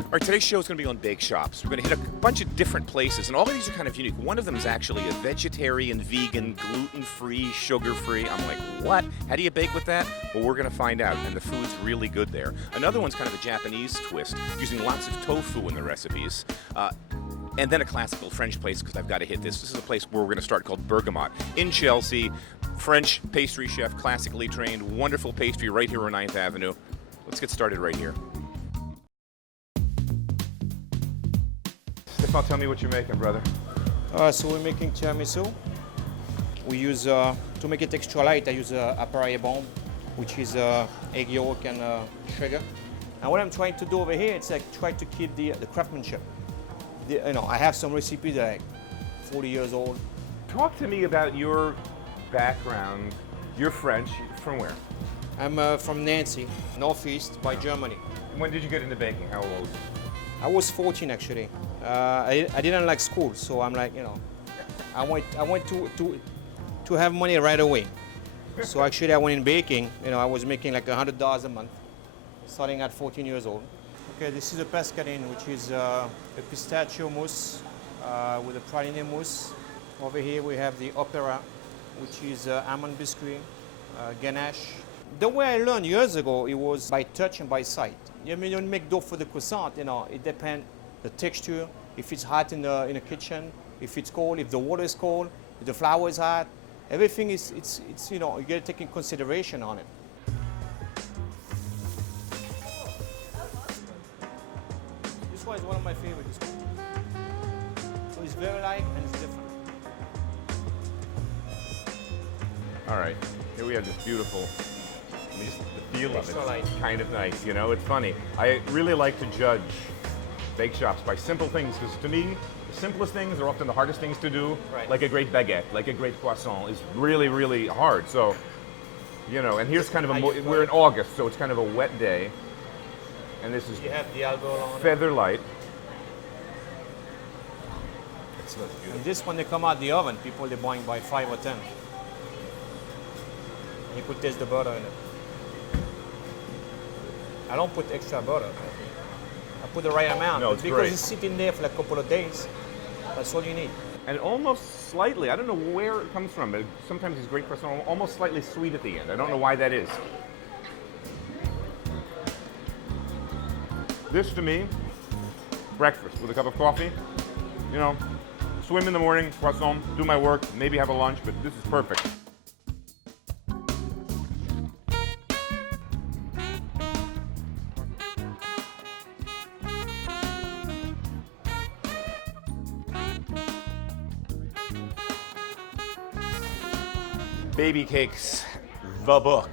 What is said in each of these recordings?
All right, today's show is going to be on bake shops. We're going to hit a bunch of different places, and all of these are kind of unique. One of them is actually a vegetarian, vegan, gluten-free, sugar-free. I'm like, what? How do you bake with that? Well, we're going to find out, and the food's really good there. Another one's kind of a Japanese twist, using lots of tofu in the recipes. And then a classical French place, because I've got to hit this. This is a place where we're going to start called Bergamote in Chelsea. French pastry chef, classically trained, wonderful pastry right here on 9th Avenue. Let's get started right here. Stefan, tell me what you're making, brother. So we're making tiramisu. We use, to make it extra light, I use appareil bomb, which is egg yolk and sugar. And what I'm trying to do over here, it's like try to keep the craftsmanship. I have some recipes that are like 40 years old. Talk to me about your background. You're French. From where? I'm from Nancy, northeast by Germany. When did you get into baking? How old? I was 14 actually. I didn't like school, so I'm like, I went to have money right away. So actually I went in baking. I was making like $100 a month, starting at 14 years old. Okay, this is a pescadine, which is a pistachio mousse with a praline mousse. Over here we have the opera, which is almond biscuit, ganache. The way I learned years ago, it was by touch and by sight. When you make dough for the croissant, it depends the texture, if it's hot in the kitchen, if it's cold, if the water is cold, if the flour is hot. Everything is, you got to take in consideration on it. This one is one of my favorites. So it's very light and it's different. All right, here we have this beautiful, the feel of Extra it's light. kind of nice, It's funny. I really like to judge bake shops by simple things, because to me, the simplest things are often the hardest things to do. Right. Like a great baguette, like a great croissant is really, really hard. So, and here's kind of we're in August, so it's kind of a wet day. And this is You have the alcohol on it. feather light. It smells beautiful. And this, when they come out the oven, people they're buying by 5 or 10. You could taste the butter in it. I don't put extra butter. I put the right amount. No, it's because great. it's sitting there for like a couple of days. That's all you need. And almost slightly, I don't know where it comes from, but sometimes these great croissants are almost slightly sweet at the end. I don't know why that is. This, to me, breakfast with a cup of coffee. Swim in the morning, croissant, do my work, maybe have a lunch, but this is perfect. Baby Cakes, the book.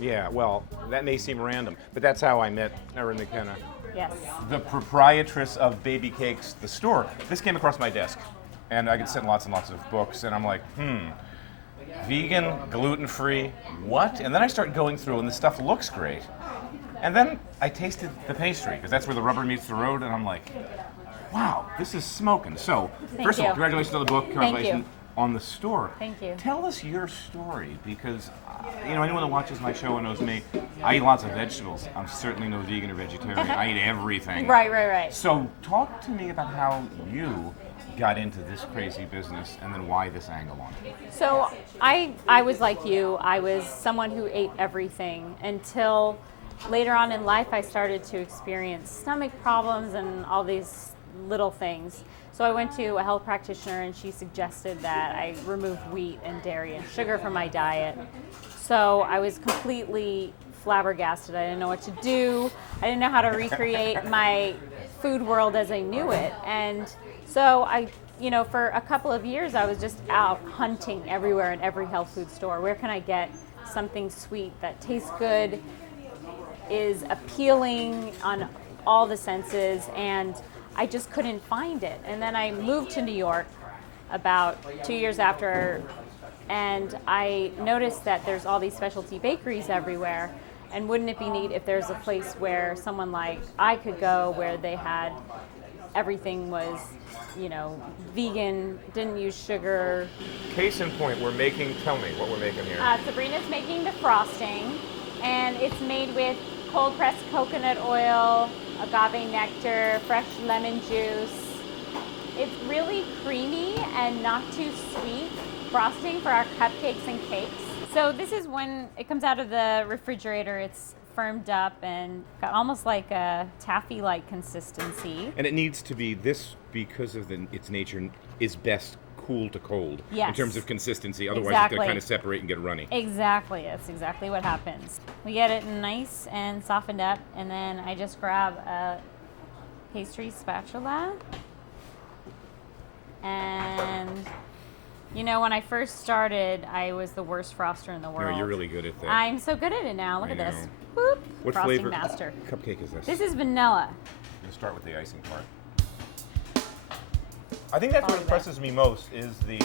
Yeah, well, that may seem random, but that's how I met Erin McKenna. Yes. The proprietress of Baby Cakes, the store. This came across my desk, and I could send lots and lots of books, and I'm like, vegan, gluten-free, what? And then I start going through, and the stuff looks great. And then I tasted the pastry, because that's where the rubber meets the road, and I'm like, wow, this is smoking. So, first of all, congratulations on the book, congratulations on the store. Thank you. Tell us your story, because anyone that watches my show and knows me, I eat lots of vegetables. I'm certainly no vegan or vegetarian. I eat everything. Right. So talk to me about how you got into this crazy business and then why this angle on it. So I was like you. I was someone who ate everything until later on in life I started to experience stomach problems and all these little things. So I went to a health practitioner and she suggested that I remove wheat and dairy and sugar from my diet. So I was completely flabbergasted. I didn't know what to do. I didn't know how to recreate my food world as I knew it. And so for a couple of years I was just out hunting everywhere in every health food store. Where can I get something sweet that tastes good, is appealing on all the senses, and I just couldn't find it. And then I moved to New York about 2 years after, and I noticed that there's all these specialty bakeries everywhere. And wouldn't it be neat if there's a place where someone like I could go where they had everything was, vegan, didn't use sugar. Case in point, tell me what we're making here. Sabrina's making the frosting, and it's made with cold pressed coconut oil, agave nectar, fresh lemon juice. It's really creamy and not too sweet frosting for our cupcakes and cakes. So this is when it comes out of the refrigerator, it's firmed up and got almost like a taffy-like consistency. And it needs to be this because of its nature is best cool to cold in terms of consistency. Otherwise, it's going to kind of separate and get runny. Exactly. That's exactly what happens. We get it nice and softened up, and then I just grab a pastry spatula. And, when I first started, I was the worst froster in the world. No, you're really good at that. I'm so good at it now. Look I at this. know. Boop. What Frosting flavor master. cupcake is this? This is vanilla. Let's start with the icing part. I think that's what impresses me most is the,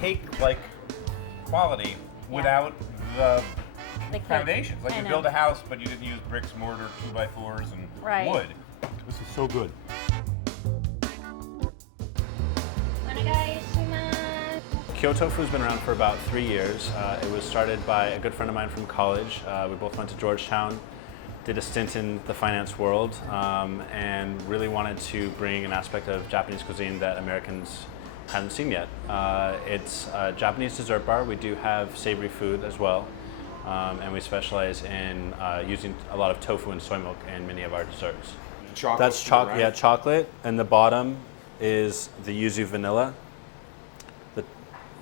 cake-like quality without the foundations. Like you build a house, but you didn't use bricks, mortar, 2x4s, and wood. This is so good. Kyotofu has been around for about 3 years. It was started by a good friend of mine from college. We both went to Georgetown, did a stint in the finance world, and really wanted to bring an aspect of Japanese cuisine that Americans hadn't seen yet. It's a Japanese dessert bar. We do have savory food as well, and we specialize in using a lot of tofu and soy milk in many of our desserts. Chocolate. That's chocolate, right? yeah, chocolate, and the bottom is the yuzu vanilla. The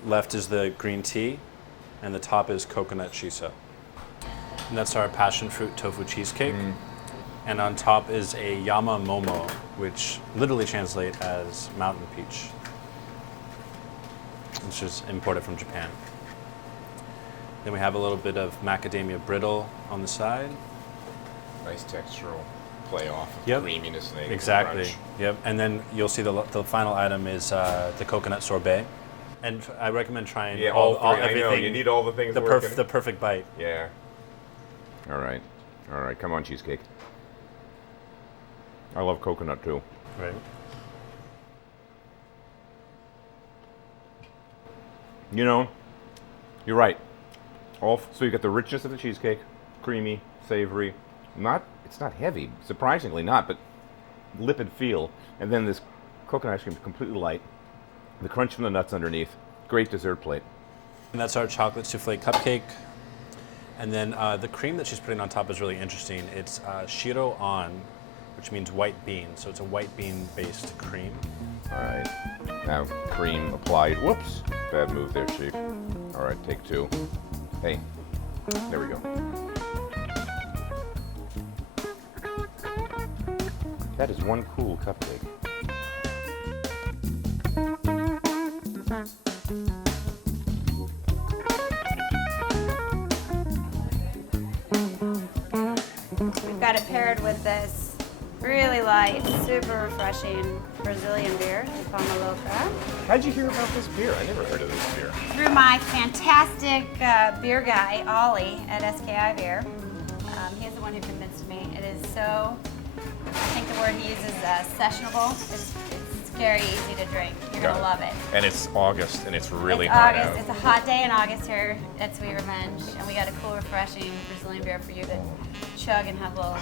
left is the green tea, and the top is coconut shiso. And that's our passion fruit tofu cheesecake. And on top is a yama momo, which literally translates as mountain peach, which is imported from Japan. Then we have a little bit of macadamia brittle on the side. Nice textural play off of Yep. the creaminess and the Exactly. crunch. Yep. And then you'll see the final item is the coconut sorbet. And I recommend trying Yeah, all all three. I know, everything. you need all the things the working. the perfect bite. Yeah. All right. Come on, cheesecake. I love coconut too. Right. You're right. So you got the richness of the cheesecake, creamy, savory. It's not heavy, surprisingly not, but lipid feel. And then this coconut ice cream is completely light. The crunch from the nuts underneath. Great dessert plate. And that's our chocolate souffle cupcake. And then the cream that she's putting on top is really interesting. It's shiro on, which means white bean. So it's a white bean based cream. All right. Now cream applied. Whoops. Bad move there, Chief. All right, take two. Hey, there we go. That is one cool cupcake. We've got it paired with this really light, super refreshing Brazilian beer, Colameco. How'd you hear about this beer? I never heard of this beer. Through my fantastic beer guy, Ollie, at SKI Beer. He's the one who convinced me. It is so, I think the word he uses is sessionable. It's very easy to drink. You're going to love it. And it's August, and it's really It's hot August. out. It's a hot day in August here at Sweet Revenge, and we got a cool, refreshing Brazilian beer for you to chug and have a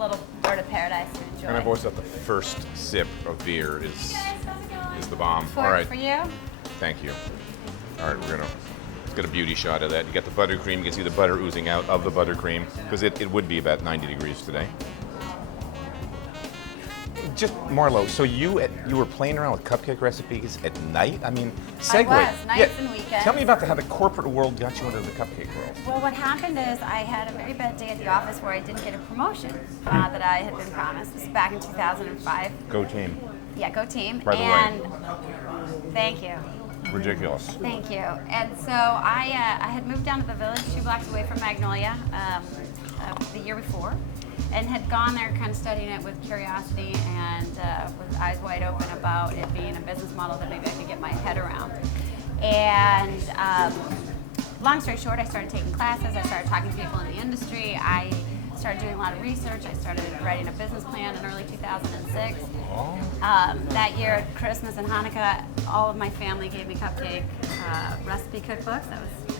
little bird of paradise to enjoy. And I've always thought the first sip of beer is the bomb. Pour All it right, for you. thank you. All right, let's get a beauty shot of that. You got the buttercream. You can see the butter oozing out of the buttercream because it would be about 90 degrees today. Just Marlo, so you were playing around with cupcake recipes at night? I mean, segue. I was, nights and weekends. Tell me about how the corporate world got you into the cupcake world. Well, what happened is I had a very bad day at the office where I didn't get a promotion that I had been promised. This is back in 2005. Go team. Yeah, go team. By the way. Thank you. Ridiculous. Thank you. And so I had moved down to the village 2 blocks away from Magnolia the year before, and had gone there kind of studying it with curiosity and with eyes wide open about it being a business model that maybe I could get my head around. And long story short, I started taking classes, I started talking to people in the industry. I started doing a lot of research. I started writing a business plan in early 2006. That year at Christmas and Hanukkah, all of my family gave me cupcake recipe cookbooks. That was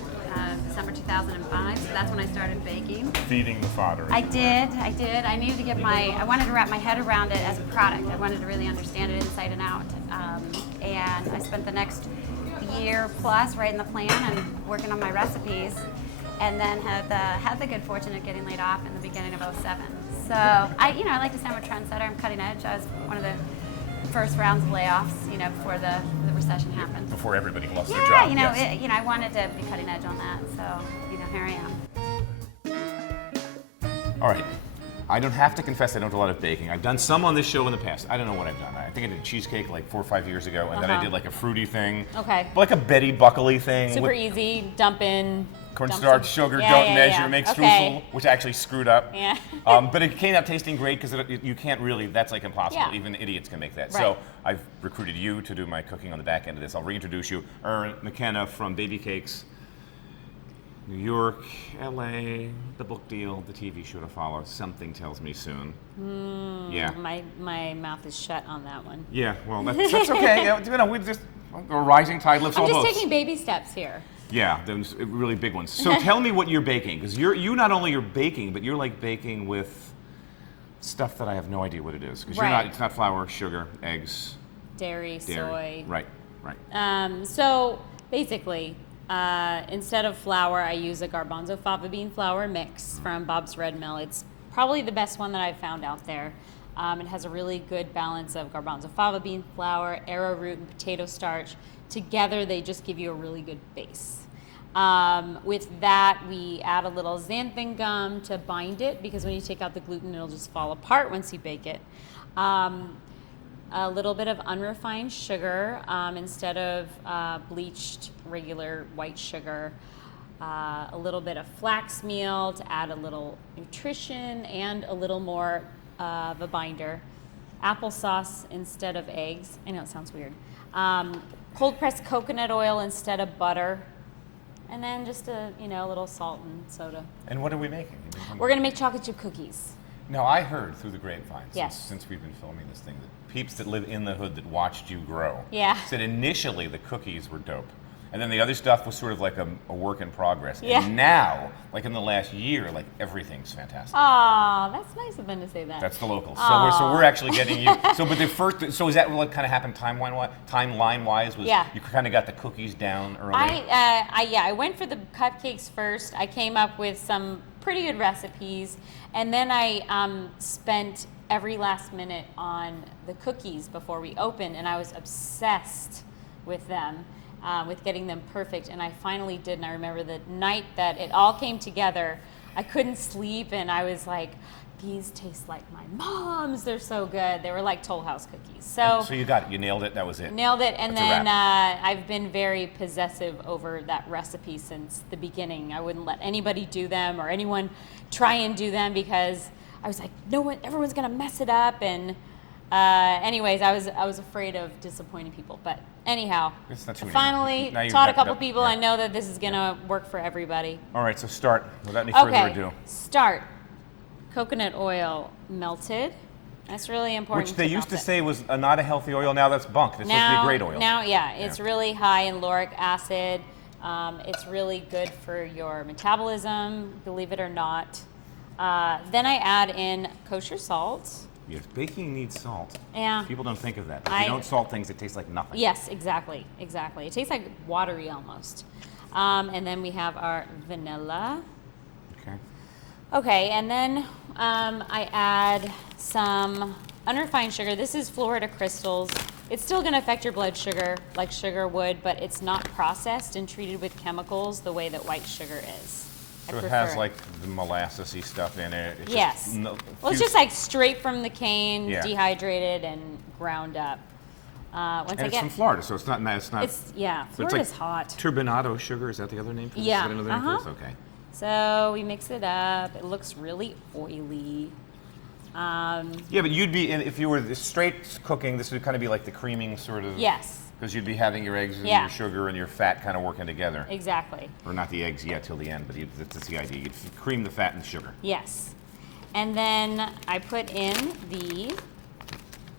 December 2005, so that's when I started baking. Feeding the fodder. I did. I needed to get I wanted to wrap my head around it as a product. I wanted to really understand it inside and out. And I spent the next year plus writing the plan and working on my recipes, and then had the good fortune of getting laid off in the beginning of '07. So I like to say I'm a trendsetter. I'm cutting edge. I was one of the first rounds of layoffs, before the recession happened. Before everybody lost their job. Yeah, I wanted to be cutting edge on that. So here I am. All right. I don't have to confess I don't do a lot of baking. I've done some on this show in the past. I don't know what I've done. I think I did cheesecake like 4 or 5 years ago, and then I did like a fruity thing. Okay. Like a Betty Buckley thing. Super easy. Dump in. Cornstarch, sugar, don't measure, make streusel, which I actually screwed up. Yeah. But it came out tasting great because you can't really, that's like impossible. Yeah. Even idiots can make that. Right. So I've recruited you to do my cooking on the back end of this. I'll reintroduce you. Erin McKenna from Baby Cakes, New York, LA, the book deal, the TV show to follow. Something tells me soon. Yeah. My mouth is shut on that one. Yeah, well, that's okay. We just, a rising tide lifts all I'm boats. just taking baby steps here. Yeah, those really big ones. So tell me what you're baking, because you not only are baking, but you're like baking with stuff that I have no idea what it is. Because it's not flour, sugar, eggs, Dairy, soy. Right. So basically, instead of flour, I use a garbanzo fava bean flour mix from Bob's Red Mill. It's probably the best one that I've found out there. It has a really good balance of garbanzo fava bean flour, arrowroot, and potato starch. Together, they just give you a really good base. With that, we add a little xanthan gum to bind it, because when you take out the gluten, it'll just fall apart once you bake it. A little bit of unrefined sugar instead of bleached regular white sugar. A little bit of flax meal to add a little nutrition and a little more of a binder. Applesauce instead of eggs. I know it sounds weird. Cold pressed coconut oil instead of butter, and then just a little salt and soda. And what are we making? We're gonna make chocolate chip cookies. Now I heard through the grapevine, Yes. since we've been filming this thing, that peeps that live in the hood that watched you grow said initially the cookies were dope, and then the other stuff was sort of like a work in progress. Yeah. And now, like in the last year, like everything's fantastic. Aw, that's nice of them to say that. That's the locals. So we're actually getting you. So is that what kind of happened timeline wise? Was you kind of got the cookies down early? I went for the cupcakes first. I came up with some pretty good recipes, and then I spent every last minute on the cookies before we opened, and I was obsessed with them. With getting them perfect, and I finally did. And I remember the night that it all came together, I couldn't sleep, and I was like, these taste like my mom's. They're so good. They were like Toll House cookies. So you got it. You nailed it. That was it. Nailed it. And That's then I've been very possessive over that recipe since the beginning. I wouldn't let anybody do them or anyone try and do them, because I was like, everyone's gonna mess it up. And anyways, I was afraid of disappointing people. But anyhow, finally taught a couple people. I know that this is gonna work for everybody. All right, so start without any further ado. Start. Coconut oil melted. That's really important. Which they used to say was not a healthy oil. Now that's bunk. It's supposed to be a great oil. Now, it's really high in lauric acid. It's really good for your metabolism, believe it or not. Then I add in kosher salt. Yes, baking needs salt. Yeah. People don't think of that. If you don't salt things, it tastes like nothing. Yes, exactly. It tastes like watery almost. And then we have our vanilla. Okay, and then I add some unrefined sugar. This is Florida crystals. It's still going to affect your blood sugar like sugar would, but it's not processed and treated with chemicals the way that white sugar is. So it has like the molasses-y stuff in it. It's it's just like straight from the cane, dehydrated and ground up. It's from Florida, so it's not. Florida's hot. Turbinado sugar, is that the other name for this? Yeah. Is that another name for this? Okay. So we mix it up. It looks really oily. Yeah, but you'd be, if you were straight cooking, this would kind of be like the creaming sort of. Yes. Because you'd be having your eggs and your sugar and your fat kind of working together. Exactly. Or not the eggs yet till the end, but that's the idea. You'd cream the fat and sugar. Yes. And then I put in the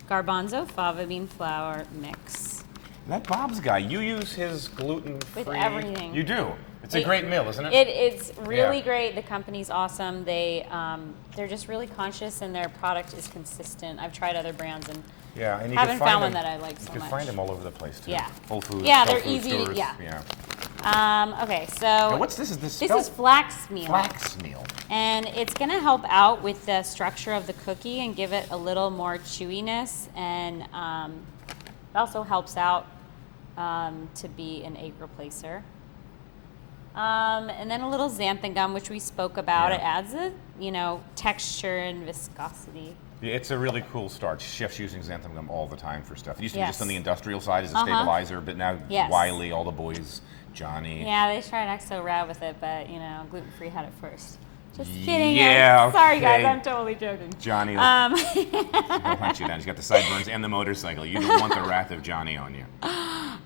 garbanzo fava bean flour mix. That Bob's guy, you use his gluten-free. With everything. You do. It's a great meal, isn't it? It's really Yeah. great. The company's awesome. They're just really conscious, and their product is consistent. I've tried other brands and Yeah, and you haven't can find found one them, that I like so You can much. find them all over the place too. Yeah. Whole Foods. Yeah, health they're food easy to- stores, yeah. Okay, so Now what's this? Is this this spelt? is flax meal. Flax meal. And it's going to help out with the structure of the cookie and give it a little more chewiness. And it also helps out to be an egg replacer. And then a little xanthan gum, which we spoke about. Yeah. It adds a, texture and viscosity. Yeah, it's a really cool starch. Chefs using xanthan gum all the time for stuff. It used to be just Yes. on the industrial side as a Uh-huh. stabilizer, but now Yes. Wiley, all the boys, Johnny. Yeah, they tried act so rad with it, but, gluten-free had it first. Just kidding. Yeah, Sorry, guys. okay. I'm totally joking. Johnny will he'll hunt you down. He's got the sideburns and the motorcycle. You don't want the wrath of Johnny on you.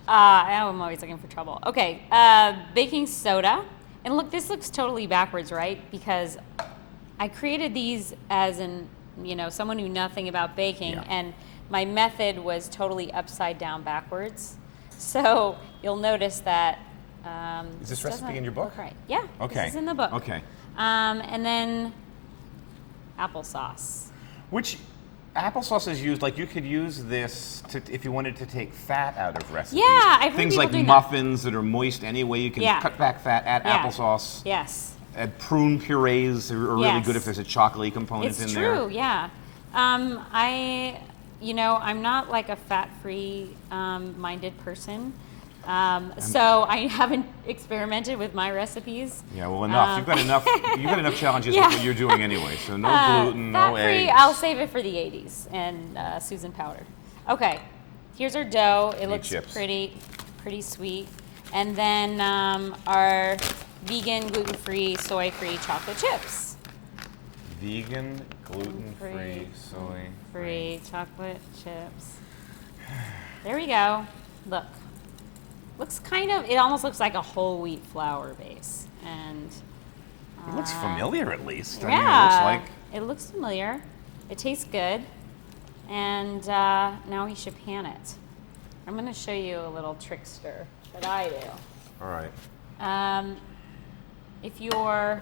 I'm always looking for trouble. Okay, baking soda. And look, this looks totally backwards, right? Because I created these as someone who knew nothing about baking, Yeah. and my method was totally upside down backwards. So you'll notice that. Is this recipe doesn't in your book? look right. Yeah. Okay. This is in the book. Okay. And then applesauce. Which applesauce is used, like you could use this if you wanted to take fat out of recipes. Yeah, I've heard Things people like doing that. muffins that are moist anyway, you can Yeah. cut back fat, add Yeah. applesauce. Yes. Add prune purees are really Yes. good if there's a chocolatey component It's in true, there. yeah. I'm not like a fat-free minded person. So I haven't experimented with my recipes. Yeah, well, enough. You've got enough. You've got enough challenges Yeah. with what you're doing anyway. So no gluten, no Fat-free, eggs. I'll save it for the 80s and Susan powder. Okay, here's our dough. It Need looks chips. pretty sweet. And then our vegan, gluten-free, soy-free chocolate chips. Vegan, gluten-free, soy. Free chocolate chips. There we go. Look. It almost looks like a whole wheat flour base. And It looks familiar, at least. yeah, I mean, it looks like. it looks familiar. It tastes good. And now we should pan it. I'm going to show you a little trickster that I do. All right. If your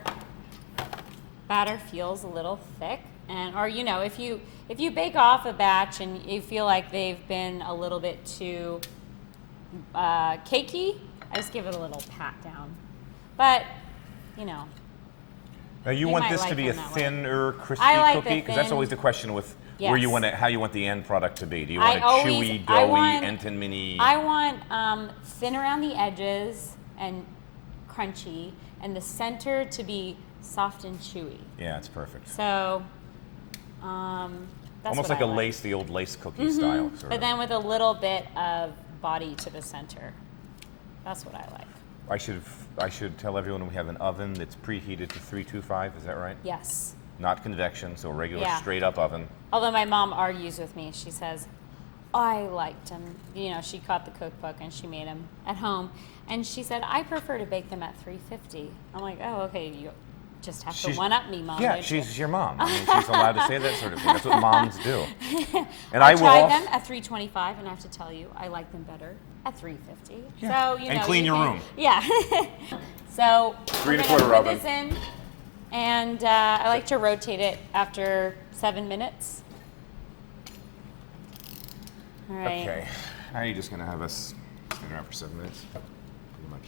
batter feels a little thick, or if you bake off a batch and you feel like they've been a little bit too cakey, I just give it a little pat down. But Now you You want might this to like be a them that way. thinner, crispy I like the cookie? Because that's thin- always the question with where you Yes. want it, how you want the end product to be. Do you I want it always- chewy, I doughy, want- entenmany? I want thin around the edges and crunchy, and the center to be soft and chewy. Yeah, it's perfect. So, that's Almost what like I a like. lace, the old lace cookie style. Sort But of. then with a little bit of body to the center. That's what I like. I should tell everyone we have an oven that's preheated to 325. Is that right? Yes. Not convection, so a regular Yeah. straight up oven. Although my mom argues with me. She says, I liked them. She caught the cookbook and she made them at home. And she said, I prefer to bake them at 350. I'm like, oh, okay, you just have to one-up me, Mom. Yeah, don't you?" she's your mom. I mean, she's allowed to say that sort of thing. That's what moms do. And I will tried also- them at 325, and I have to tell you, I like them better at 350. Yeah. So, And clean your room. Yeah. So, 3 we're and a gonna quarter put oven. this in, and I like to rotate it after 7 minutes. All right. Okay. Now you're just going to have us stand around for 7 minutes? Pretty much.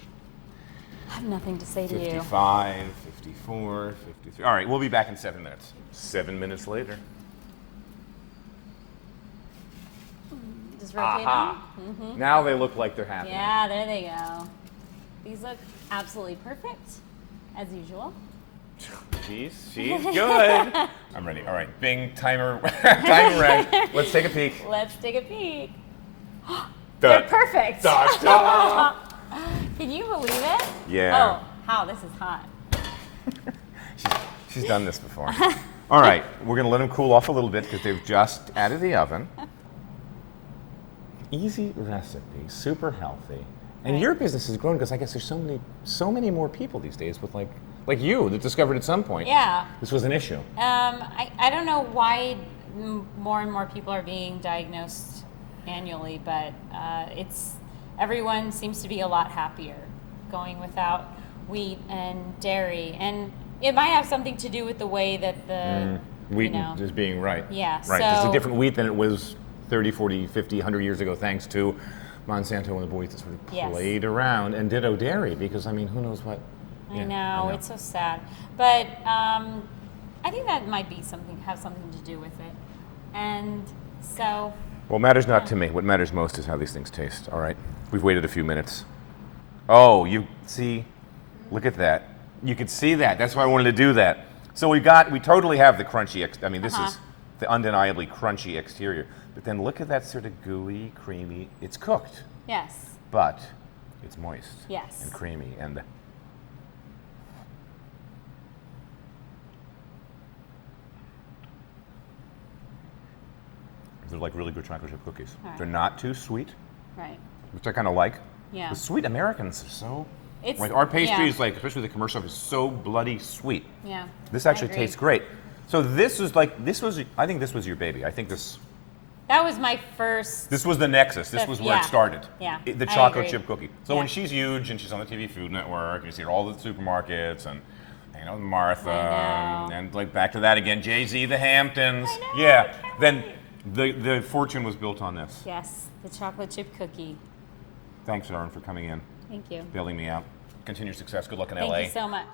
I have nothing to say to you. 55, 54, 53. All right, we'll be back in 7 minutes. 7 minutes later. Just rotate Aha. them. Now they look like they're happening. Yeah, there they go. These look absolutely perfect, as usual. She's good. I'm ready. All right, Bing, timer, timer red. Let's take a peek. Let's take a peek. They're perfect. Da. Can you believe it? Yeah. Oh, how this is hot. She's done this before. All right, we're going to let them cool off a little bit because they've just added the oven. Easy recipe, super healthy. And Right. your business has grown because I guess there's so many more people these days with like like you that discovered at some point. Yeah. This was an issue. I don't know why more and more people are being diagnosed annually, but everyone seems to be a lot happier going without wheat and dairy, and it might have something to do with the way that the Wheat is being right. Yeah, Right. It's a so- different wheat than it was 30, 40, 50, 100 years ago, thanks to Monsanto and the boys that sort of Yes. played around, and ditto dairy, because, I mean, who knows what. I Yeah, know, it's so sad, but I think that might be have something to do with it, and so. Well, matters not to me. What matters most is how these things taste. All right. We've waited a few minutes. Oh, you see, look at that. You could see that. That's why I wanted to do that. So we totally have the crunchy, this is the undeniably crunchy exterior. But then look at that sort of gooey, creamy. It's cooked, Yes. but it's moist. Yes. And creamy. And they're like really good chocolate chip cookies. All right. They're not too sweet, Right. which I kind of like. Yeah. The sweet Americans are so. It's Like our pastries, yeah. like especially the commercial stuff, is so bloody sweet. Yeah. This I actually agree. tastes great. So I think this was your baby. I think this That was my first. was the nexus. This was where yeah. it started. Yeah, The I chocolate agree. chip cookie. So Yeah. when she's huge and she's on the TV Food Network, and you see her all the supermarkets and Martha I know. and like back to that again, Jay-Z, the Hamptons. I know, Yeah. I can't Then the fortune was built on this. Yes, the chocolate chip cookie. Thanks, Aaron, for coming in, Thank you. bailing me out. Continued success. Good luck in Thank LA. you so much.